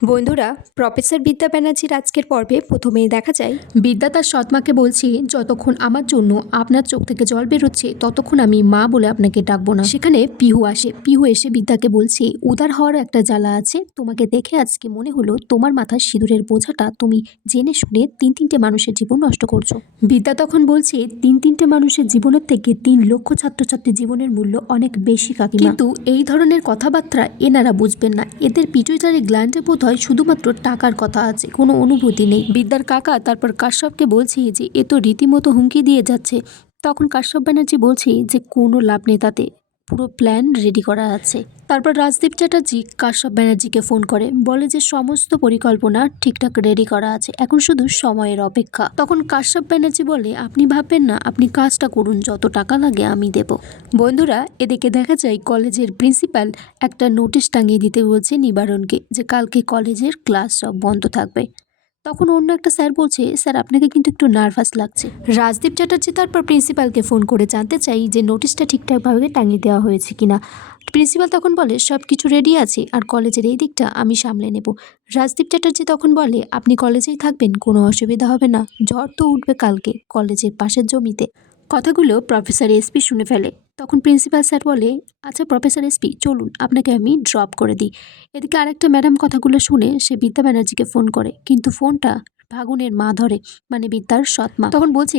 বন্ধুরা, প্রফেসর বিদ্যা ব্যানার্জির আজকের পর্বে প্রথমেই দেখা যায় বিদ্যা তার সৎমাকে বলছে, যতক্ষণ আমার জন্য আপনার চোখ থেকে জল বেরোচ্ছে ততক্ষণ আমি মা বলে আপনাকে ডাকবো না। সেখানে পিহু আসে। পিহু এসে বিদ্যাকে বলছে, উদার হওয়ার একটা জ্বালা আছে। তোমাকে দেখে আজকে মনে হলো তোমার মাথার সিঁদুরের বোঝাটা তুমি জেনে শুনে তিনটে মানুষের জীবন নষ্ট করছো। বিদ্যা তখন বলছে, তিনটে মানুষের জীবনের থেকে 3 লক্ষ ছাত্রছাত্রীর জীবনের মূল্য অনেক বেশি কাকিমা। কিন্তু এই ধরনের কথাবার্তা এনারা বুঝবেন না। এদের পিটুইটারি গ্ল্যান্ডে বোধ হয় শুধুমাত্র টাকার কথা আছে, কোনো অনুভূতি নেই। বিদ্যার কাকা তারপর কাশ্যপকে বলছে যে এ তো রীতিমতো হুমকি দিয়ে যাচ্ছে। তখন কাশ্যপ ব্যানার্জি বলছে যে কোনো লাভ নেই তাতে, পুরো প্ল্যান রেডি করা আছে। তারপর রাজদীপ চ্যাটার্জি কাশ্যপ ব্যানার্জিকে ফোন করে, বলে যে সমস্ত পরিকল্পনা ঠিকঠাক রেডি করা আছে, এখন শুধু সময়ের অপেক্ষা। তখন কাশ্যপ ব্যানার্জি বলে, আপনি ভাববেন না, আপনি কাজটা করুন, যত টাকা লাগে আমি দেব। বন্ধুরা, এদিকে দেখা যায় কলেজের প্রিন্সিপাল একটা নোটিশ টাঙিয়ে দিতে বলছে নিবারণকে যে কালকে কলেজের ক্লাস সব বন্ধ থাকবে। তখন অন্য একটা স্যার বলছে, স্যার আপনাকে কিন্তু একটু নার্ভাস লাগছে। রাজদীপ চ্যাটার্জি তারপর প্রিন্সিপালকে ফোন করে জানতে চাই যে নোটিশটা ঠিকঠাকভাবে টাঙিয়ে দেওয়া হয়েছে কিনা। প্রিন্সিপাল তখন বলে, সব কিছু রেডি আছে আর কলেজের এই দিকটা আমি সামলে নেব। রাজদীপ চ্যাটার্জি তখন বলে, আপনি কলেজেই থাকবেন, কোনো অসুবিধা হবে না, ঝড় তো উঠবে কালকে কলেজের পাশের জমিতে। কথাগুলো প্রফেসর এসপি শুনে ফেলে। তখন প্রিন্সিপাল স্যার বলে, আচ্ছা প্রফেসর এসপি চলুন, আপনাকে আমি ড্রপ করে দিই। এদিকে আরেকটা ম্যাডাম কথাগুলো শুনে সে বিদ্যা ব্যানার্জিকে ফোন করে, কিন্তু ফোনটা ভাগুনের মা ধরে, মানে বিদ্যার সৎ মা। তখন বলছে,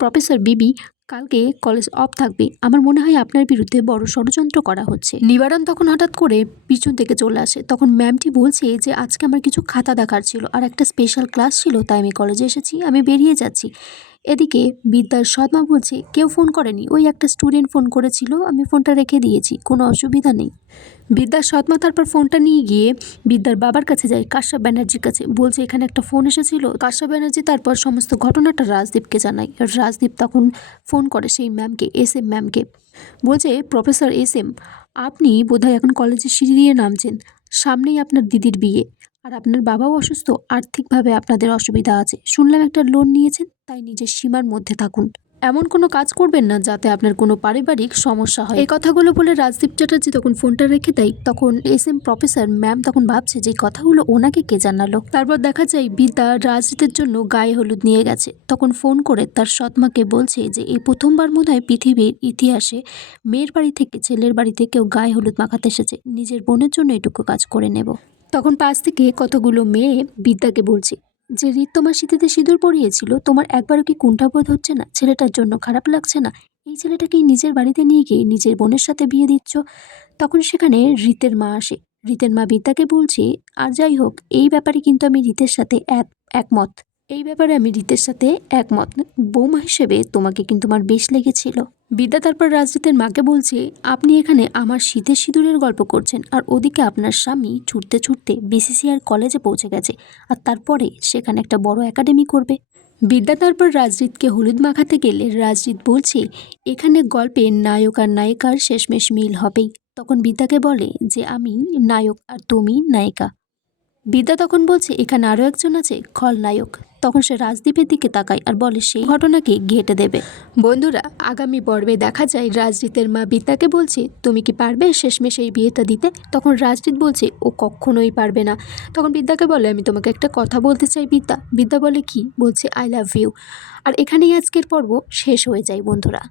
প্রফেসর বিবি, কালকে কলেজ অফ থাকবে, আমার মনে হয় আপনার বিরুদ্ধে বড় ষড়যন্ত্র করা হচ্ছে। নিবারণ তখন হঠাৎ করে পিছন থেকে চলে আসে। তখন ম্যামটি বলছে যে আজকে আমার কিছু খাতা দেখার ছিল আর একটা স্পেশাল ক্লাস ছিল, তাই আমি কলেজে এসেছি, আমি বেরিয়ে যাচ্ছি। এদিকে বিদ্যার সৎমা বলছে, কেউ ফোন করেনি, ওই একটা স্টুডেন্ট ফোন করেছিল, আমি ফোনটা রেখে দিয়েছি, কোনো অসুবিধা নেই। বিদ্যার সৎমা তারপর ফোনটা নিয়ে গিয়ে বিদ্যার বাবার কাছে যায়, কাশ্যপ ব্যানার্জির কাছে, বলছে এখানে একটা ফোন এসেছিল। কাশ্যপ ব্যানার্জি তারপর সমস্ত ঘটনাটা রাজদীপকে জানায়। রাজদীপ তখন ফোন করে সেই ম্যামকে, এস এম ম্যামকে, বলছে, প্রফেসর এস এম, আপনি বোধহয় এখন কলেজের সিঁড়ি দিয়ে নামছেন, সামনেই আপনার দিদির বিয়ে, আর আপনার বাবাও অসুস্থ, আর্থিকভাবে আপনাদের অসুবিধা আছে, শুনলাম একটা লোন নিয়েছেন, তাই নিজের সীমার মধ্যে থাকুন, এমন কোনো কাজ করবেন না যাতে আপনার কোনো পারিবারিক সমস্যা হয়। এই কথাগুলো বলে রাজদীপ চ্যাটার্জি তখন ফোনটা রেখে দেয়। তখন এস এম প্রফেসর ম্যাম তখন ভাবছে যে কথাগুলো ওনাকে কে জানালো। তারপর দেখা যায় বিদ্যা রাজদীপের জন্য গায়ে হলুদ নিয়ে গেছে। তখন ফোন করে তার সৎমাকে বলছে যে এই প্রথমবার বোধহয় পৃথিবীর ইতিহাসে মেয়ের বাড়ি থেকে ছেলের বাড়িতে কেউ গায়ে হলুদ মাখাতে এসেছে, নিজের বোনের জন্য এটুকু কাজ করে নেব। তখন পাশ থেকে কতগুলো মেয়ে বিদ্যাকে বলছে যে রিত তোমার শীতেতে সিঁদুর পরিয়েছিল, তোমার একবারও কি কুণ্ঠাবোধ হচ্ছে না? ছেলেটার জন্য খারাপ লাগছে না? এই ছেলেটাকেই নিজের বাড়িতে নিয়ে গিয়ে নিজের বোনের সাথে বিয়ে দিচ্ছ। তখন সেখানে রিতের মা আসে। রিতের মা বিদ্যাকে বলছে, আর যাই হোক, এই ব্যাপারে কিন্তু আমি রিতের সাথে একমত। এই ব্যাপারে আমি রিতের সাথে একমত। বৌমা হিসেবে তোমাকে কিন্তু আমার বেশ লেগেছিল। বিদ্যা তারপর রাজদীপের মাকে বলছে, আপনি এখানে আমার শীতের সিঁদুরের গল্প করছেন, আর ওদিকে আপনার স্বামী ছুটতে ছুটতে বিসিসিআর কলেজে পৌঁছে গেছে, আর তারপরে সেখানে একটা বড় একাডেমি করবে। বিদ্যা তারপর রাজদীপকে হলুদ মাখাতে গেলে রাজদীপ বলছে, এখানে গল্পে নায়ক আর নায়িকার শেষমেশ মিল হবেই। তখন বিদ্যাকে বলে যে আমি নায়ক আর তুমি নায়িকা। বিদ্যা তখন বলছে, এখানে আরও একজন আছে, খলনায়ক। তখন সে রাজদীপের দিকে তাকায় আর বলে সেই ঘটনাকে ঘেঁটে দেবে। বন্ধুরা, আগামী পর্বে দেখা যায় রাজদীপের মা বিদ্যাকে বলছে, তুমি কি পারবে শেষমেশ এই বিয়েটা দিতে? তখন রাজদীপ বলছে ও কখনোই পারবে না। তখন বিদ্যাকে বলে, আমি তোমাকে একটা কথা বলতে চাই বিদ্যা। বিদ্যা বলে কি? বলছে আই লাভ ইউ। আর এখানেই আজকের পর্ব শেষ হয়ে যায় বন্ধুরা।